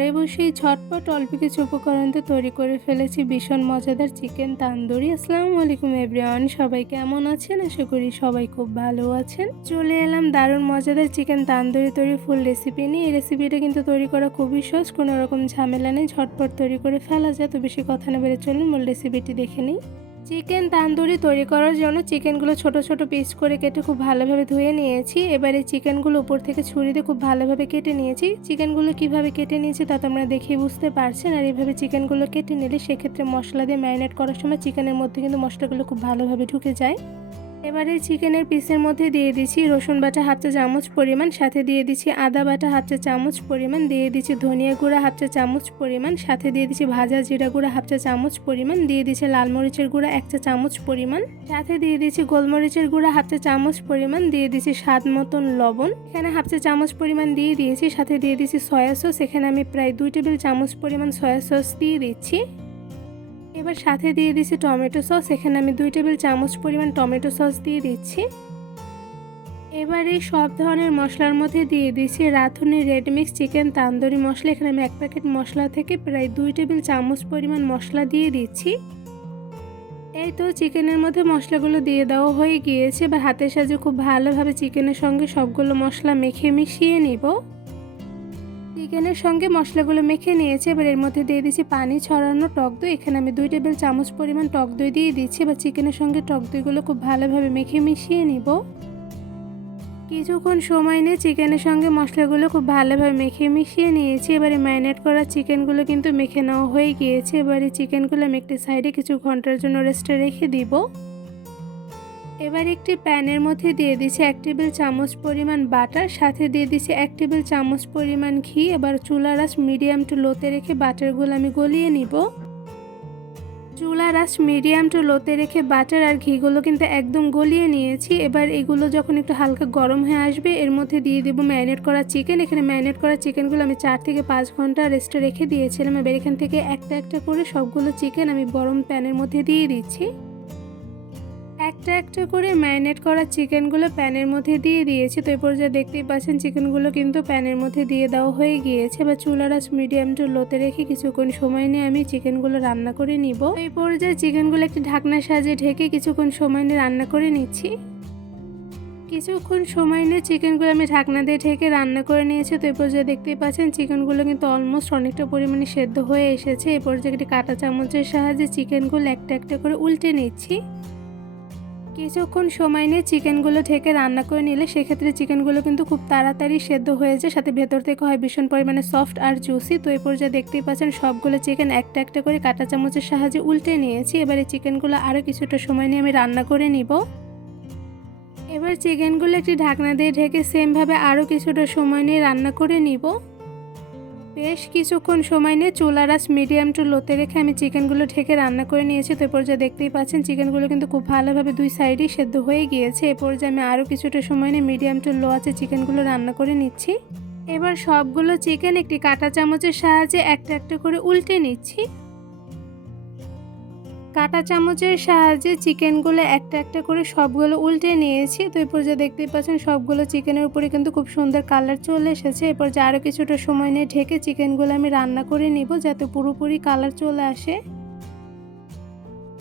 ঘরে বসেই ঝটপট অল্প কিছু উপকরণ দিয়ে তৈরি করে ফেলেছি ভীষণ মজাদার চিকেন তান্দুরি। আসসালামু আলাইকুম এভরিওয়ান, সবাই কেমন আছেন? আশা করি সবাই খুব ভালো আছেন। চলে এলাম দারুণ মজাদার চিকেন তান্দুরি তৈরি ফুল রেসিপি নিয়ে। এই রেসিপিটা কিন্তু তৈরি করা খুবই সহজ, কোনো রকম ঝামেলা নেই, ঝটপট তৈরি করে ফেলা যায়। তো বেশি কথা না বেড়ে চলুন মূল রেসিপিটি দেখে নিই। চিকেন তান্দুরি তৈরি করার জন্য চিকেনগুলো ছোট ছোট পিস করে কেটে খুব ভালোভাবে ধুয়ে নিয়েছি। এবার এই চিকেনগুলো উপর থেকে ছুরি দিয়ে খুব ভালোভাবে কেটে নিয়েছি। চিকেনগুলো কিভাবে কেটে নিয়েছি তা তোমরা দেখেই বুঝতে পারছেন। আর এইভাবে চিকেনগুলো কেটে নিলে সেক্ষেত্রে মশলা দিয়ে ম্যারিনেট করার সময় চিকেনের মধ্যে কিন্তু মশলাগুলো খুব ভালোভাবে ঢুকে যায়। এবারে চিকেনের পিসের মধ্যে দিয়ে দিচ্ছি রসুন বাটা হাফ চা চামচ পরিমাণ, সাথে দিয়ে দিচ্ছি আদা বাটা হাফ চা চামচ পরিমাণ, দিয়ে দিচ্ছি ধনিয়া গুঁড়া হাফ চা চামচ পরিমাণ, সাথে দিয়ে দিচ্ছি ভাজা জিরা গুঁড়া হাফ চা চামচ পরিমাণ, দিয়ে দিচ্ছি লাল মরিচের গুঁড়া 1 চা চামচ পরিমাণ, সাথে দিয়ে দিচ্ছি গোলমরিচের গুঁড়া হাফ চা চামচ পরিমাণ, দিয়ে দিচ্ছি স্বাদ মতন লবণ, এখানে হাফ চা চামচ পরিমাণ দিয়ে দিয়েছি, সাথে দিয়ে দিচ্ছি সয়া সস, এখানে আমি প্রায় 2 টেবিল চামচ পরিমাণ সয়া সস দিয়ে দিচ্ছি। এবার সাথে দিয়ে দিচ্ছি টমেটো সস, এখানে আমি 2 টেবিল চামচ পরিমাণ টমেটো সস দিয়ে দিচ্ছি। এবার এই সব ধরনের মশলার মধ্যে দিয়ে দিচ্ছি রাঁধুনি রেড মিক্স চিকেন তান্দুরি মশলা, এখানে আমি 1 প্যাকেট মশলা থেকে প্রায় 2 টেবিল চামচ পরিমাণ মশলা দিয়ে দিচ্ছি। এই তো চিকেনের মধ্যে মশলাগুলো দিয়ে দেওয়া হয়ে গিয়েছে। এবার হাতের সাহায্যে খুব ভালোভাবে চিকেনের সঙ্গে সবগুলো মশলা মেখে মিশিয়ে নিব। চিকেনের সঙ্গে মশলাগুলো মেখে নিয়েছে। এবার এর মধ্যে দিয়ে দিচ্ছি পানি ছড়ানো টক দই, এখানে আমি 2 টেবিল চামচ পরিমাণ টক দই দিয়ে দিচ্ছি। এবার চিকেনের সঙ্গে টক দইগুলো খুব ভালোভাবে মেখে মিশিয়ে নিব। কিছুক্ষণ সময় নিয়ে চিকেনের সঙ্গে মশলাগুলো খুব ভালোভাবে মেখে মিশিয়ে নিয়েছি। এবারে ম্যারিনেট করা চিকেনগুলো কিন্তু মেখে নেওয়া হয়ে গিয়েছে। এবারে চিকেনগুলো আমি একটি সাইডে কিছু ঘন্টার জন্য রেস্টে রেখে দিব। এবার একটি প্যানের মধ্যে দিয়ে দিচ্ছি 1 টেবিল চামচ পরিমাণ বাটার, সাথে দিয়ে দিচ্ছি 1 টেবিল চামচ পরিমাণ ঘি। এবার চুলার আঁচ মিডিয়াম টু লোতে রেখে বাটারগুলো আমি গলিয়ে নিব। চুলার আঁচ মিডিয়াম টু লোতে রেখে বাটার আর ঘিগুলো কিন্তু একদম গলিয়ে নিয়েছি। এবার এগুলো যখন একটু হালকা গরম হয়ে আসবে এর মধ্যে দিয়ে দেবো ম্যারিনেট করা চিকেন। এখানে ম্যারিনেট করা চিকেনগুলো আমি 4 থেকে 5 ঘন্টা রেস্টে রেখে দিয়েছিলাম। এবার এখান থেকে একটা একটা করে সবগুলো চিকেন আমি গরম প্যানের মধ্যে দিয়ে দিচ্ছি। একটা একটা করে ম্যারিনেট করা চিকেনগুলো প্যানের মধ্যে দিয়ে দিয়েছি। তো এই পর্যায়ে দেখতেই পাচ্ছেন চিকেনগুলো কিন্তু প্যানের মধ্যে দিয়ে দেওয়া হয়ে গিয়েছে। এবার চুলার আঁচ মিডিয়াম টু লোতে রেখে কিছুক্ষণ সময় নিয়ে আমি চিকেনগুলো রান্না করে নিব। এই পর্যায়ে চিকেনগুলো একটি ঢাকনার সাহায্যে ঢেকে কিছুক্ষণ সময় নিয়ে রান্না করে নিচ্ছি। কিছুক্ষণ সময় নিয়ে চিকেনগুলো আমি ঢাকনা দিয়ে ঢেকে রান্না করে নিয়েছি। তো এই পর্যায়ে দেখতেই পাচ্ছেন চিকেনগুলো কিন্তু অলমোস্ট অনেকটা পরিমাণে সেদ্ধ হয়ে এসেছে। এই পর্যায়ে একটি কাঁটা চামচের সাহায্যে চিকেনগুলো একটা একটা করে উল্টে নিচ্ছি। কিছুক্ষণ সময় নিয়ে চিকেনগুলো ঢেকে রান্না করে নিলে সেক্ষেত্রে চিকেনগুলো কিন্তু খুব তাড়াতাড়ি সেদ্ধ হয়ে যায়, সাথে ভেতর থেকে হয় ভীষণ পরিমাণে সফট আর জুসি। তো এই পর্যায়ে দেখতেই পাচ্ছেন সবগুলো চিকেন একটা একটা করে কাঁটা চামচের সাহায্যে উল্টে নিয়েছি। এবারে চিকেনগুলো আরও কিছুটা সময় নিয়ে আমি রান্না করে নিব। এবার চিকেনগুলো একটি ঢাকনা দিয়ে ঢেকে সেমভাবে আরও কিছুটা সময় নিয়ে রান্না করে নিব। বেশ কিছুক্ষণ সময় নিয়ে চুলার আঁচ মিডিয়াম টু লোতে রেখে আমি চিকেনগুলো ঢেকে রান্না করে নিয়েছি। তো এই পর্যায়ে দেখতেই পাচ্ছেন চিকেনগুলো কিন্তু খুব ভালোভাবে 2 সাইডেই সেদ্ধ হয়ে গিয়েছে। এই পর্যায়ে আমি আরও কিছুটা সময় নিয়ে মিডিয়াম টু লো আঁচে চিকেনগুলো রান্না করে নিচ্ছি। এবার সবগুলো চিকেন একটি কাঁটা চামচের সাহায্যে একটা একটা করে উল্টে নিচ্ছি। কাঁটা চামচের সাহায্যে চিকেনগুলো একটা একটা করে সবগুলো উল্টে নিয়েছি। তো এই পর্যায়ে দেখতেই পাচ্ছেন সবগুলো চিকেনের উপরে কিন্তু খুব সুন্দর কালার চলে এসেছে। এরপর যে আরও কিছুটা সময় নিয়ে ঢেকে চিকেনগুলো আমি রান্না করে নিব যাতে পুরোপুরি কালার চলে আসে।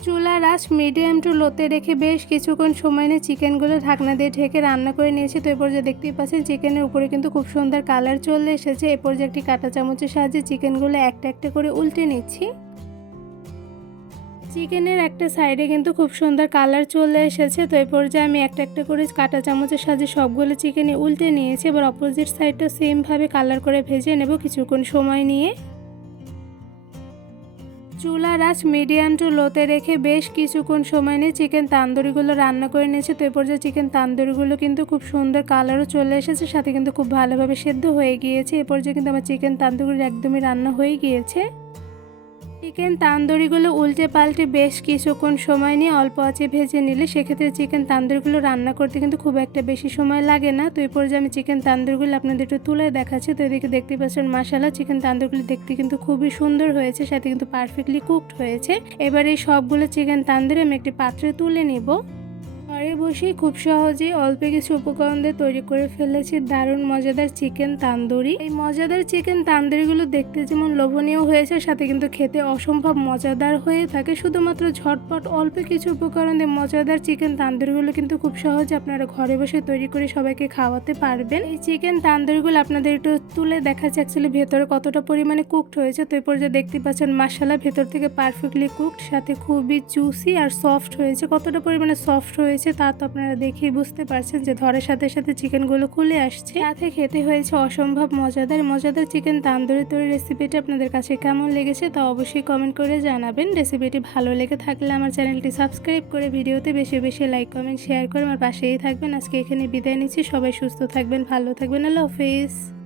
চুলার আঁচ মিডিয়াম টু লোতে রেখে বেশ কিছুক্ষণ সময় নিয়ে চিকেনগুলো ঢাকনা দিয়ে ঢেকে রান্না করে নিয়েছি। তো এরপর যে দেখতেই পাচ্ছেন চিকেনের উপরে কিন্তু খুব সুন্দর কালার চলে এসেছে। এরপর যে একটি কাঁটা চামচের সাহায্যে চিকেনগুলো একটা একটা করে উল্টে নিচ্ছি। চিকেনের একটা সাইডে কিন্তু খুব সুন্দর কালার চলে এসেছে। তো এই পর্যায়ে আমি একটা একটা করে কাঁটা চামচের সাহায্যে সবগুলো চিকেনে উল্টে নিয়েছি। এবার অপোজিট সাইডটা সেমভাবে কালার করে ভেজে নেব কিছুক্ষণ সময় নিয়ে। চুলার আঁচ মিডিয়াম টু লোতে রেখে বেশ কিছুক্ষণ সময় নিয়ে চিকেন তান্দুরিগুলো রান্না করে নিয়েছি। তো এই পর্যায়ে চিকেন তান্দুরিগুলো কিন্তু খুব সুন্দর কালারও চলে এসেছে, সাথে কিন্তু খুব ভালোভাবে সেদ্ধ হয়ে গিয়েছে। এ পর্যায়ে কিন্তু আমার চিকেন তান্দুরি একদমই রান্না হয়ে গিয়েছে। চিকেন তান্দুরিগুলো উল্টে পাল্টে বেশ কিছুক্ষণ সময় নিয়ে অল্প আঁচে ভেজে নিলে সেক্ষেত্রে চিকেন তান্দুরিগুলো রান্না করতে কিন্তু খুব একটা বেশি সময় লাগে না। তো এই পর্যায়ে আমি চিকেন তান্দুরিগুলো আপনাদের একটু তুলে দেখাচ্ছি। তো এদিকে দেখতে পাচ্ছেন মাশাআল্লাহ চিকেন তান্দুরিগুলো দেখতে কিন্তু খুবই সুন্দর হয়েছে, সাথে কিন্তু পারফেক্টলি কুকড হয়েছে। এবার এই সবগুলো চিকেন তান্দুরি আমি একটি পাত্রে তুলে নিব। ঘরে বসেই খুব সহজেই অল্প কিছু উপকরণ দিয়ে তৈরি করে ফেলেছি দারুণ মজাদার চিকেন তান্দুরি। এই মজাদার চিকেন তান্দুরিগুলো দেখতে যেমন লোভনীয় হয়েছে, সাথে কিন্তু খেতে অসম্ভব মজাদার হয়ে থাকে। শুধুমাত্র ঝটপট অল্প কিছু উপকরণ দিয়ে মজাদার চিকেন তান্দুরিগুলো কিন্তু খুব সহজে আপনারা ঘরে বসে তৈরি করে সবাইকে খাওয়াতে পারবেন। এই চিকেন তান্দুরিগুলো আপনাদের একটু তুলে দেখাচ্ছে অ্যাকচুয়ালি ভেতরে কতটা পরিমাণে কুকড হয়েছে। তো এরপর যে দেখতে পাচ্ছেন মাশাআল্লাহ ভেতর থেকে পারফেক্টলি কুকড, সাথে খুবই জুসি আর সফট হয়েছে। কতটা পরিমাণে সফট হয়েছে তা তো আপনারা দেখেই বুঝতে পারছেন যে ধরার সাথে সাথে চিকেনগুলো খুলে আসছে। সাথে খেতে হয়েছে অসম্ভব মজাদার চিকেন তান্দুরি তৈরি রেসিপিটি আপনাদের কাছে কেমন লেগেছে তা অবশ্যই কমেন্ট করে জানাবেন। রেসিপিটি ভালো লেগে থাকলে আমার চ্যানেলটি সাবস্ক্রাইব করে ভিডিওতে বেশি বেশি লাইক কমেন্ট শেয়ার করে আমার পাশেই থাকবেন। আজকে এখানে বিদায় নিচ্ছি। সবাই সুস্থ থাকবেন, ভালো থাকবেন। আল্লাহ হাফেজ।